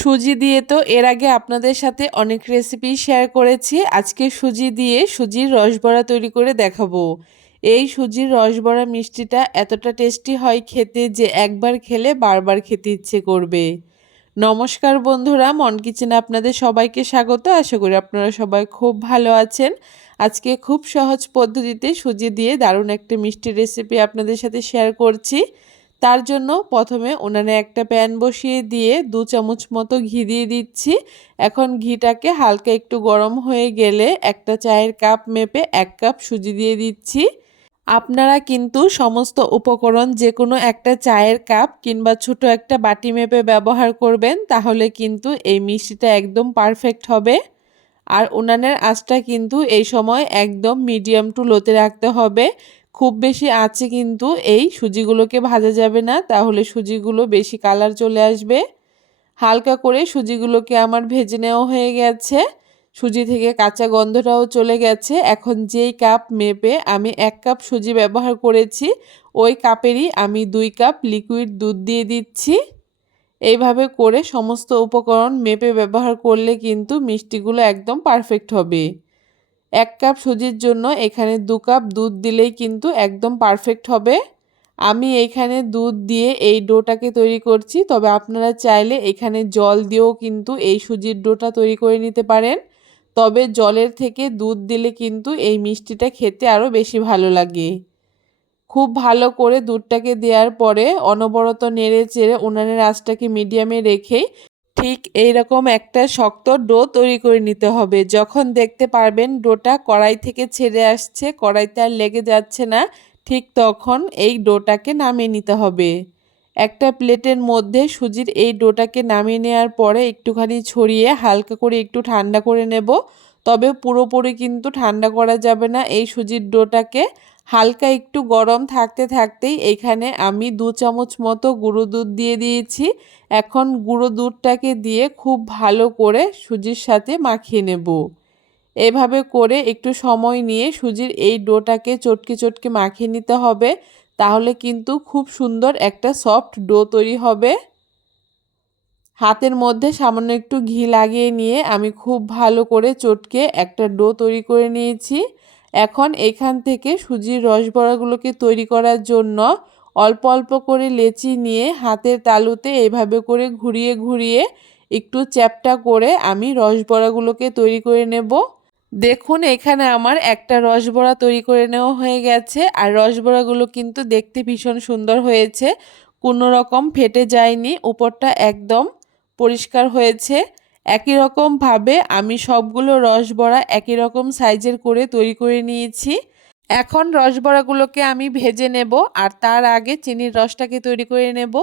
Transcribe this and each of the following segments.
সুজি দিয়ে তো এর আগে আপনাদের সাথে অনেক রেসিপি শেয়ার করেছি। আজকে সুজি দিয়ে সুজির রসবড়া তৈরি করে দেখাবো। এই সুজির রসবড়া মিষ্টিটা এতটা টেস্টি হয় খেতে যে একবার খেলে বারবার খেতে ইচ্ছে করবে। নমস্কার বন্ধুরা, মন কিচেনে আপনাদের সবাইকে স্বাগত। আশা করি আপনারা সবাই খুব ভালো আছেন। আজকে খুব সহজ পদ্ধতিতে সুজি দিয়ে দারুণ একটা মিষ্টি রেসিপি আপনাদের সাথে শেয়ার করছি। তার জন্য প্রথমে উনানে একটা প্যান বসিয়ে দিয়ে দু চামচ মতো ঘি দিয়ে দিচ্ছি। এখন ঘিটাকে হালকা একটু গরম হয়ে গেলে একটা চায়ের কাপ মেপে এক কাপ সুজি দিয়ে দিচ্ছি। আপনারা কিন্তু সমস্ত উপকরণ যে কোনো একটা চায়ের কাপ কিংবা ছোট একটা বাটি মেপে ব্যবহার করবেন, তাহলে কিন্তু এই মিষ্টিটা একদম পারফেক্ট হবে। আর উনানের আঁচটা কিন্তু এই সময় একদম মিডিয়াম টু লোতে রাখতে হবে। খুব বেশি আছে কিন্তু এই সুজিগুলোকে ভাজা যাবে না, তাহলে সুজিগুলো বেশি কালার চলে আসবে। হালকা করে সুজিগুলোকে আমার ভেজে নেওয়া হয়ে গেছে। সুজি থেকে কাঁচা গন্ধটাও চলে গেছে। এখন যেই কাপ মেপে আমি এক কাপ সুজি ব্যবহার করেছি, ওই কাপেরই আমি দুই কাপ লিকুইড দুধ দিয়ে দিচ্ছি। এইভাবে করে সমস্ত উপকরণ মেপে ব্যবহার করলে কিন্তু মিষ্টিগুলো একদম পারফেক্ট হবে। এক কাপ সুজির জন্য এখানে দু কাপ দুধ দিলেই কিন্তু একদম পারফেক্ট হবে। আমি এইখানে দুধ দিয়ে এই ডোটাকে তৈরি করছি, তবে আপনারা চাইলে এখানে জল দিয়েও কিন্তু এই সুজির ডোটা তৈরি করে নিতে পারেন। তবে জলের থেকে দুধ দিলে কিন্তু এই মিষ্টিটা খেতে আরও বেশি ভালো লাগে। খুব ভালো করে দুধটাকে দেওয়ার পরে অনবরত নেড়ে চেড়ে উনানের আঁচটাকে মিডিয়ামে রেখেই ঠিক এই রকম একটা শক্ত ডো তৈরি করে নিতে হবে। যখন দেখতে পারবেন ডোটা কড়াই থেকে ছেড়ে আসছে, কড়াইতে আর লেগে যাচ্ছে না, ঠিক তখন এই ডোটাকে নামিয়ে নিতে হবে। একটা প্লেটের মধ্যে সুজির এই ডোটাকে নামিয়ে নেওয়ার পরে একটুখানি ছড়িয়ে হালকা করে একটু ঠান্ডা করে নেব। তবে পুরোপুরি কিন্তু ঠান্ডা করা যাবে না এই সুজির ডোটাকে। হালকা একটু গরম থাকতে থাকতেই এখানে আমি দু চামচ মতো গুঁড়ো দুধ দিয়ে দিয়েছি। এখন গুঁড়ো দুধটাকে দিয়ে খুব ভালো করে সুজির সাথে মাখিয়ে নেব। এভাবে করে একটু সময় নিয়ে সুজির এই ডোটাকে চটকে চটকে মাখিয়ে নিতে হবে। তাহলে কিন্তু খুব সুন্দর একটা সফট ডো তৈরি হবে। হাতের মধ্যে সামান্য একটু ঘি লাগিয়ে নিয়ে আমি খুব ভালো করে চটকে একটা ডো তৈরি করে নিয়েছি। এখন এখান থেকে সুজির রসবড়াগুলোকে তৈরি করার জন্য অল্প অল্প করে লেচি নিয়ে হাতের তালুতে এভাবে করে ঘুরিয়ে ঘুরিয়ে একটু চ্যাপটা করে আমি রসবড়াগুলোকে তৈরি করে নেব। দেখুন, এখানে আমার একটা রসবড়া তৈরি করে নেওয়া হয়ে গেছে। আর রসবড়াগুলো কিন্তু দেখতে ভীষণ সুন্দর হয়েছে। কোনো রকম ফেটে যায়নি, উপরটা একদম পরিষ্কার হয়েছে। একই রকমভাবে আমি সবগুলো রসবড়া একই রকম সাইজের করে তৈরি করে নিয়েছি। এখন রসবড়াগুলোকে আমি ভেজে নেব আর তার আগে চিনির রসটাকে তৈরি করে নেব।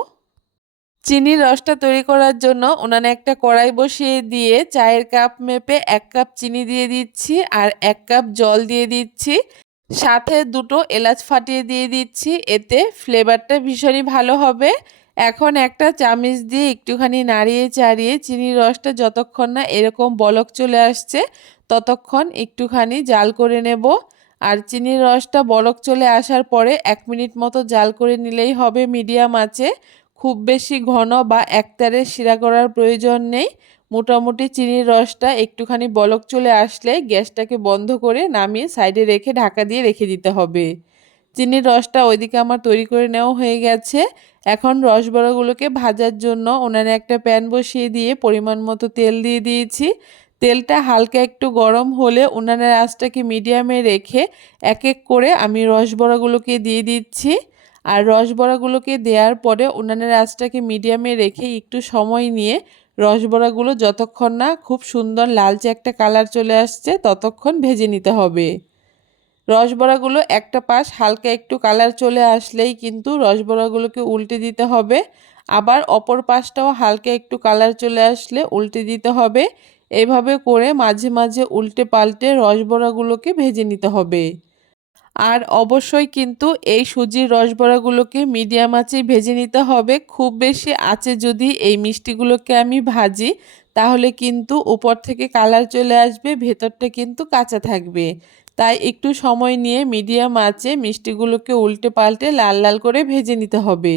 চিনির রসটা তৈরি করার জন্য উনানে একটা কড়াই বসিয়ে দিয়ে চায়ের কাপ মেপে এক কাপ চিনি দিয়ে দিচ্ছি আর এক কাপ জল দিয়ে দিচ্ছি। সাথে দুটো এলাচ ফাটিয়ে দিয়ে দিচ্ছি, এতে ফ্লেভারটা ভীষণই ভালো হবে। এখন একটা চামিচ দিয়ে একটুখানি নাড়িয়ে চাড়িয়ে চিনির রসটা যতক্ষণ না এরকম বলক চলে আসছে, ততক্ষণ একটুখানি জাল করে নেব। আর চিনির রসটা বলক চলে আসার পরে এক মিনিট মতো জাল করে নিলেই হবে, মিডিয়াম আছে। খুব বেশি ঘন বা একতারে শিরা করার প্রয়োজন নেই। মোটামুটি চিনির রসটা একটুখানি বলক চলে আসলে গ্যাসটাকে বন্ধ করে নামিয়ে সাইডে রেখে ঢাকা দিয়ে রেখে দিতে হবে। চিনির রসটা ওইদিকে আমার তৈরি করে নেওয়া হয়ে গেছে। এখন রসবড়াগুলোকে ভাজার জন্য ওনারে একটা প্যান বসিয়ে দিয়ে পরিমাণ মতো তেল দিয়ে দিয়েছি। তেলটা হালকা একটু গরম হলে উনানের আঁচটাকে মিডিয়ামে রেখে এক এক করে আমি রসবড়াগুলোকে দিয়ে দিচ্ছি। আর রসবড়াগুলোকে দেওয়ার পরে উনানের আঁচটাকে মিডিয়ামে রেখে একটু সময় নিয়ে রসবড়াগুলো যতক্ষণ না খুব সুন্দর লালচে একটা কালার চলে আসছে, ততক্ষণ ভেজে নিতে হবে। রসবড়াগুলো একটা পাশ হালকা একটু কালার চলে আসলেই কিন্তু রসবড়াগুলোকে উল্টে দিতে হবে। আবার অপর পাশটাও হালকা একটু কালার চলে আসলে উল্টে দিতে হবে। এভাবে করে মাঝে মাঝে উল্টে পাল্টে রসবড়াগুলোকে ভেজে নিতে হবে। আর অবশ্যই কিন্তু এই সুজির রসবড়াগুলোকে মিডিয়াম আঁচেই ভেজে নিতে হবে। খুব বেশি আঁচে যদি এই মিষ্টিগুলোকে আমি ভাজি, তাহলে কিন্তু উপর থেকে কালার চলে আসবে, ভেতরটা কিন্তু কাঁচা থাকবে। তাই একটু সময় নিয়ে মিডিয়াম আঁচে মিষ্টিগুলোকে উল্টে পাল্টে লাল লাল করে ভেজে নিতে হবে।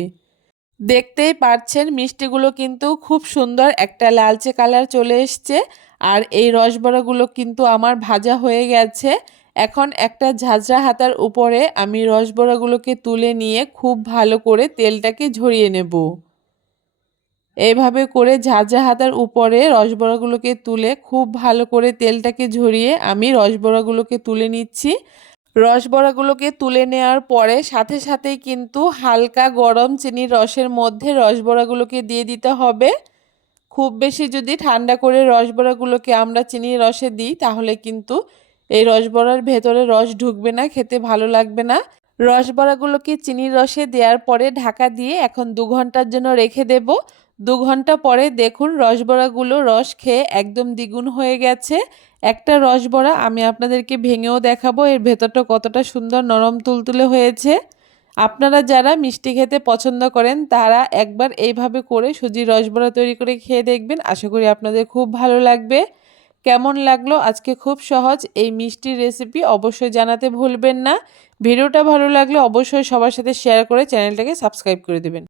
দেখতেই পাচ্ছেন মিষ্টিগুলো কিন্তু খুব সুন্দর একটা লালচে কালার চলে এসছে আর এই রসবড়াগুলো কিন্তু আমার ভাজা হয়ে গেছে। এখন একটা ঝাঁঝরা হাতার উপরে আমি রসবড়াগুলোকে তুলে নিয়ে খুব ভালো করে তেলটাকে ঝরিয়ে নেব। এইভাবে করে ঝাঁঝা হাতার উপরে রসবড়াগুলোকে তুলে খুব ভালো করে তেলটাকে ঝরিয়ে আমি রসবড়াগুলোকে তুলে নিচ্ছি। রসবড়াগুলোকে তুলে নেওয়ার পরে সাথে সাথেই কিন্তু হালকা গরম চিনির রসের মধ্যে রসবড়াগুলোকে দিয়ে দিতে হবে। খুব বেশি যদি ঠান্ডা করে রসবড়াগুলোকে আমরা চিনির রসে দিই, তাহলে কিন্তু এই রসবড়ার ভেতরে রস ঢুকবে না, খেতে ভালো লাগবে না। রসবড়াগুলোকে চিনির রসে দেওয়ার পরে ঢাকা দিয়ে এখন দু ঘণ্টার জন্য রেখে দেব। দু ঘণ্টা পরে দেখুন রসবড়াগুলো রস খেয়ে একদম দ্বিগুণ হয়ে গেছে। একটা রসবড়া আমি আপনাদেরকে ভেঙেও দেখাবো, এর ভেতরটা কতটা সুন্দর নরম তুলতুলে হয়েছে। আপনারা যারা মিষ্টি খেতে পছন্দ করেন, তারা একবার এইভাবে করে সুজির রসবড়া তৈরি করে খেয়ে দেখবেন। আশা করি আপনাদের খুব ভালো লাগবে। কেমন লাগল আজকে খুব সহজ এই মিষ্টির রেসিপি অবশ্যই জানাতে ভুলবেন না। ভিডিওটা ভালো লাগলে অবশ্যই সবার সাথে শেয়ার করে চ্যানেলটাকে সাবস্ক্রাইব করে দেবেন।